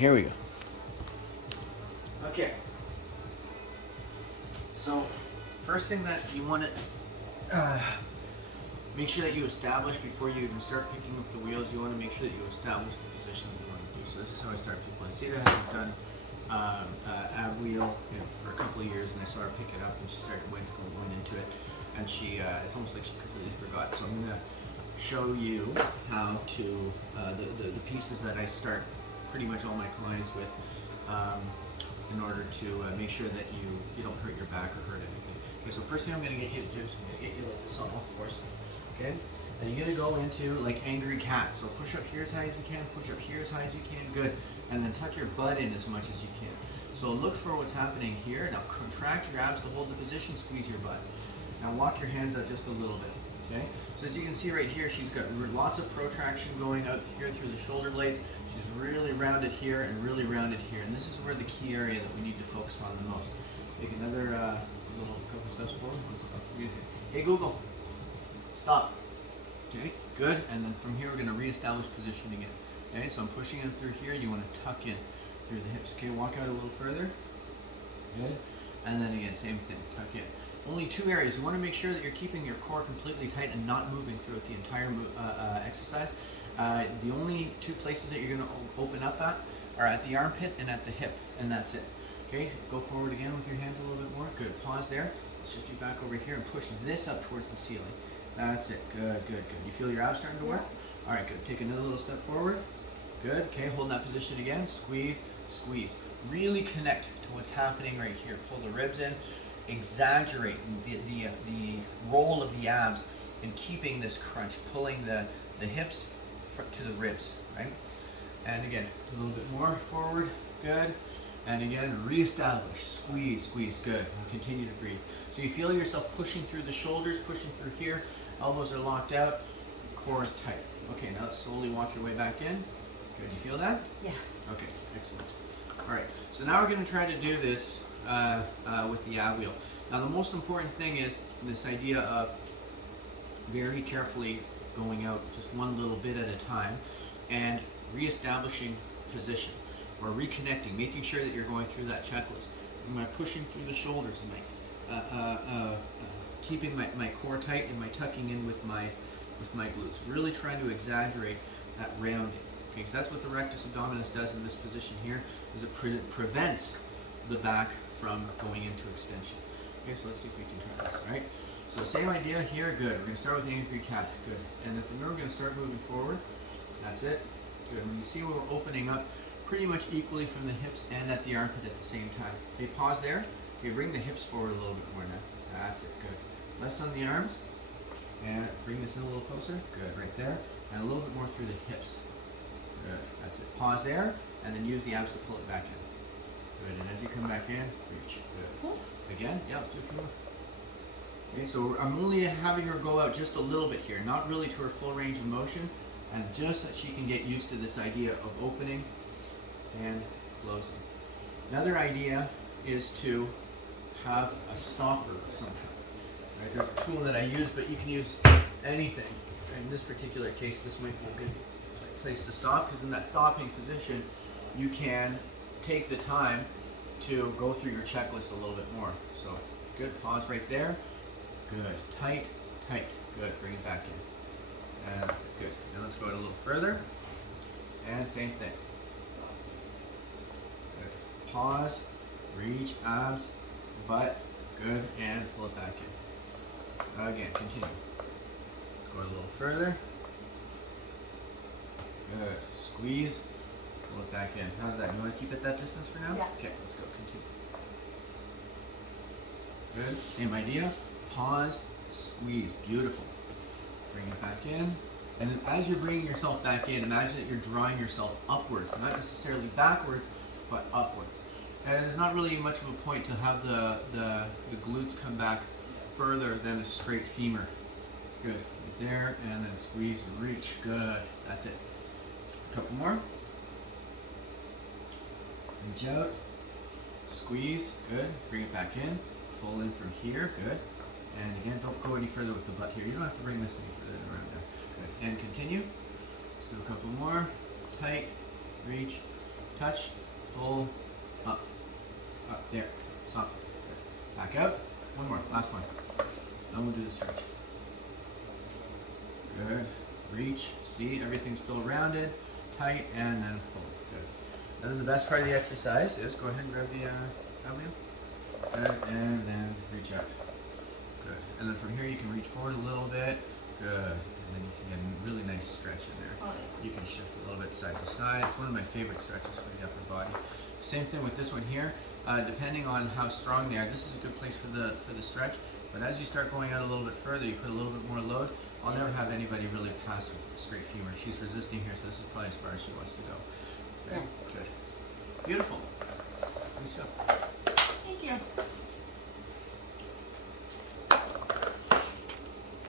Here we go. Okay. So, first thing that you want to make sure that you establish before you even start picking up the wheels, you want to make sure that you establish the position that you want to do. So this is how I start people. I see that I've done ab wheel for a couple of years, and I saw her pick it up, and she started went into it, and it's almost like she completely forgot. So I'm going to show you how to the pieces that I start pretty much all my clients with, in order to make sure that you don't hurt your back or hurt anything. Okay, so first thing I'm going to get you to do is I'm going to get you like this on all fours. Okay, and you're going to go into like angry cat. So push up here as high as you can, push up here as high as you can, good. And then tuck your butt in as much as you can. So look for what's happening here. Now contract your abs to hold the position, squeeze your butt. Now walk your hands out just a little bit. Okay, so as you can see right here, she's got lots of protraction going out here through the shoulder blades. She's really rounded here and really rounded here, and this is where the key area that we need to focus on the most. Take another little couple steps forward. Hey Google, stop. Okay, good. And then from here we're going to reestablish position again. Okay, so I'm pushing in through here. You want to tuck in through the hips. Okay, walk out a little further. Good. And then again, same thing, tuck in. Only two areas. You want to make sure that you're keeping your core completely tight and not moving throughout the entire exercise. The only two places that you're going to open up at are at the armpit and at the hip, and that's it. Okay, go forward again with your hands a little bit more. Good. Pause there. Shift you back over here and push this up towards the ceiling. That's it. Good, good, good. You feel your abs starting to work? All right, good. Take another little step forward. Good. Okay, hold that position again. Squeeze, squeeze. Really connect to what's happening right here. Pull the ribs in. Exaggerate the roll of the abs and keeping this crunch, pulling the hips to the ribs, right? And again, a little bit more forward. Good. And again, reestablish. Squeeze, squeeze. Good. And continue to breathe. So you feel yourself pushing through the shoulders, pushing through here. Elbows are locked out. Core is tight. Okay, now let's slowly walk your way back in. Good. You feel that? Yeah. Okay, excellent. All right, so now we're going to try to do this with the ab wheel. Now the most important thing is this idea of very carefully going out just one little bit at a time and reestablishing position or reconnecting, making sure that you're going through that checklist. Am I pushing through the shoulders? Am I keeping my core tight? Am I tucking in with my glutes? Really trying to exaggerate that rounding. Okay, because that's what the rectus abdominis does in this position here, is it prevents the back from going into extension. Okay, so let's see if we can try this, right? So same idea here, good. We're going to start with the angry cat, good. And then from there we're going to start moving forward. That's it, good. When you see we're opening up pretty much equally from the hips and at the armpit at the same time. Okay, pause there. Okay, bring the hips forward a little bit more now. That's it, good. Less on the arms. And bring this in a little closer. Good, right there. And a little bit more through the hips. Good, that's it. Pause there, and then use the abs to pull it back in. Good, and as you come back in, reach. Good. Again, yeah, let's do a few more. Okay, so I'm only having her go out just a little bit here, not really to her full range of motion, and just that she can get used to this idea of opening and closing. Another idea is to have a stopper of some kind. Right, there's a tool that I use, but you can use anything. In this particular case, this might be a good place to stop, because in that stopping position, you can take the time to go through your checklist a little bit more. So, good. Pause right there. Good. Tight, tight. Good. Bring it back in. And that's it. Good. Now let's go out a little further. And same thing. Good. Pause. Reach. Abs. Butt. Good. And pull it back in. Again. Continue. Let's go a little further. Good. Squeeze. Pull it back in. How's that? You want to keep it that distance for now? Yeah. Okay. Let's go. Continue. Good. Same idea. Pause, squeeze, beautiful. Bring it back in. And then as you're bringing yourself back in, imagine that you're drawing yourself upwards, not necessarily backwards, but upwards. And there's not really much of a point to have the glutes come back further than a straight femur. Good. Right there, and then squeeze and reach. Good. That's it. A couple more. Reach out. Squeeze. Good. Bring it back in. Pull in from here. Good. And again, don't go any further with the butt here. You don't have to bring this any further than around there. Good. And continue. Let's do a couple more. Tight, reach, touch, pull, up, there, stop, back out, one more, last one. Then we'll do the stretch. Good, reach, see, everything's still rounded, tight, and then pull, good. And then the best part of the exercise is, go ahead and grab the wheel. Good, and then reach out. Good. And then from here you can reach forward a little bit. Good. And then you can get a really nice stretch in there. Oh, yeah. You can shift a little bit side to side. It's one of my favorite stretches for the upper body. Same thing with this one here. Depending on how strong they are, this is a good place for the stretch. But as you start going out a little bit further, you put a little bit more load. I'll never have anybody really pass with a straight femur. She's resisting here, so this is probably as far as she wants to go. Okay. Yeah. Good. Beautiful. Nice job. Thank you.